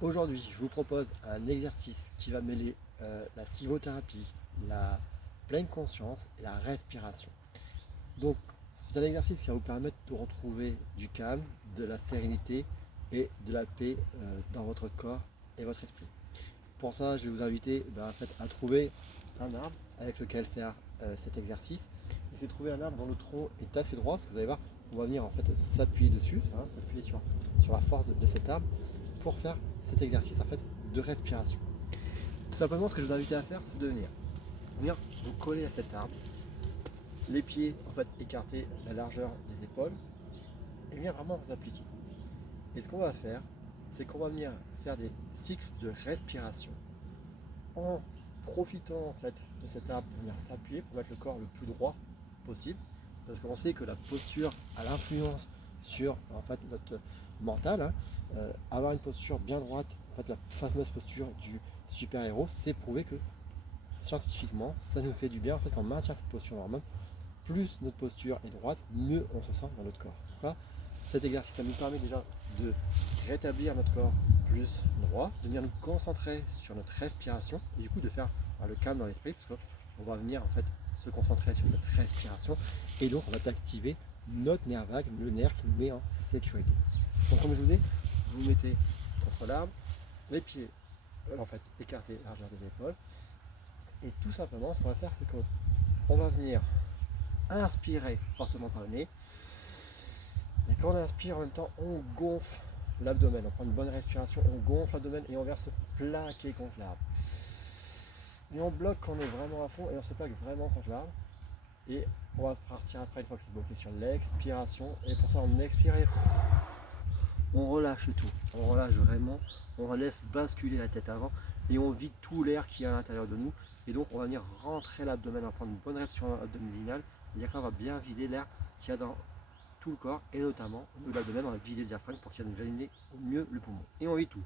Aujourd'hui, je vous propose un exercice qui va mêler la sylvothérapie, la pleine conscience et la respiration. Donc, c'est un exercice qui va vous permettre de retrouver du calme, de la sérénité et de la paix dans votre corps et votre esprit. Pour ça, je vais vous inviter en fait, à trouver un arbre avec lequel faire cet exercice. Et c'est trouver un arbre dont le tronc est assez droit, parce que vous allez voir, on va venir en fait s'appuyer dessus, hein, s'appuyer sur la force de cet arbre pour faire cet exercice en fait de respiration. Tout simplement, ce que je vous invite à faire, c'est de venir vous coller à cet arbre, les pieds en fait écarter la largeur des épaules et venir vraiment vous appliquer. Et ce qu'on va faire, c'est qu'on va venir faire des cycles de respiration en profitant en fait de cet arbre pour venir s'appuyer, pour mettre le corps le plus droit possible, parce qu'on sait que la posture a l'influence sur en fait notre mental. Avoir une posture bien droite, en fait la fameuse posture du super-héros, c'est prouvé que scientifiquement ça nous fait du bien en fait quand on maintient cette posture normale. Plus notre posture est droite, mieux on se sent dans notre corps. Donc là, cet exercice, ça nous permet déjà de rétablir notre corps plus droit, de venir nous concentrer sur notre respiration et du coup de faire le calme dans l'esprit, parce qu'on va venir en fait se concentrer sur cette respiration et donc on va activer notre nerf vague, le nerf qui nous met en sécurité. Donc comme je vous dis, vous mettez contre l'arbre, les pieds en fait écartés largeur des épaules et tout simplement ce qu'on va faire c'est qu'on va venir inspirer fortement par le nez. Et quand on inspire, en même temps, on gonfle l'abdomen. On prend une bonne respiration, on gonfle l'abdomen et on vient se plaquer contre l'arbre. Et on bloque quand on est vraiment à fond et on se plaque vraiment contre l'arbre. Et on va partir après, une fois que c'est bloqué, sur l'expiration. Et pour ça, on expire et on relâche tout. On relâche vraiment, on laisse basculer la tête avant et on vide tout l'air qui est à l'intérieur de nous. Et donc, on va venir rentrer l'abdomen, on va prendre une bonne respiration abdominale. C'est-à-dire qu'on va bien vider l'air qu'il y a dans tout le corps et notamment au niveau de l'abdomen, on va vider le diaphragme pour qu'il vienne éliminer au mieux le poumon. Et on vide tout.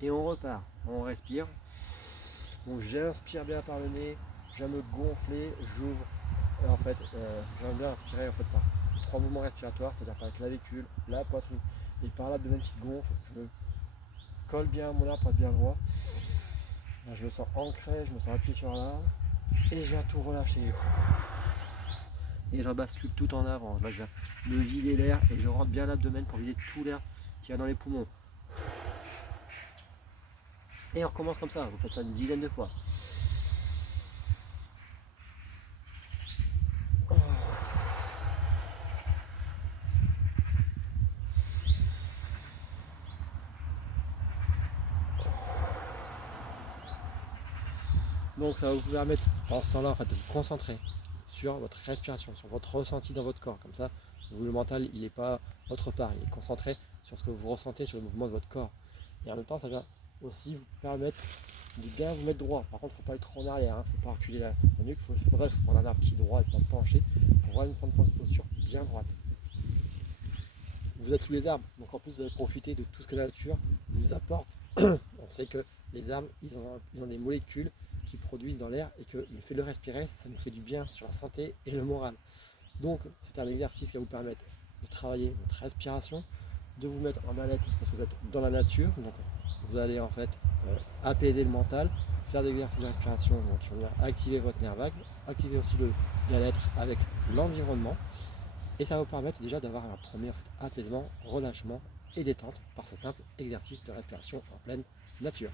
Et on repart, on respire. Donc j'inspire bien par le nez, je viens me gonfler, j'ouvre. En fait, j'aime bien inspirer en fait par 3 mouvements respiratoires, c'est-à-dire par la clavicule, la poitrine et par l'abdomen qui se gonfle. Je me colle bien à mon arbre pour être bien droit. Là, je me sens ancré, je me sens appuyé sur l'arbre et je viens tout relâcher. Et je bascule tout en avant. Là, je viens me vider l'air et je rentre bien l'abdomen pour vider tout l'air qui est dans les poumons. Et on recommence comme ça, vous faites ça une dizaine de fois. Donc ça va vous permettre en ce temps-là en fait, de vous concentrer sur votre respiration, sur votre ressenti dans votre corps. Comme ça, le mental il n'est pas autre part, il est concentré sur ce que vous ressentez, sur le mouvement de votre corps. Et en même temps, ça va aussi vous permettre de bien vous mettre droit. Par contre, il ne faut pas être trop en arrière, il ne faut pas reculer la nuque. C'est pour ça qu'il faut prendre un arbre qui est droit et pas penché pour vraiment prendre une posture bien droite. Vous êtes sous les arbres, donc en plus vous allez profiter de tout ce que la nature nous apporte. On sait que les arbres, ils ont des molécules qui produisent dans l'air et que le fait de le respirer, ça nous fait du bien sur la santé et le moral. Donc c'est un exercice qui va vous permettre de travailler votre respiration, de vous mettre en mal-être parce que vous êtes dans la nature, donc vous allez en fait apaiser le mental, faire des exercices de respiration donc qui vont venir activer votre nerf vague, activer aussi le bien-être avec l'environnement. Et ça va vous permettre déjà d'avoir un premier en fait, apaisement, relâchement et détente par ce simple exercice de respiration en pleine nature.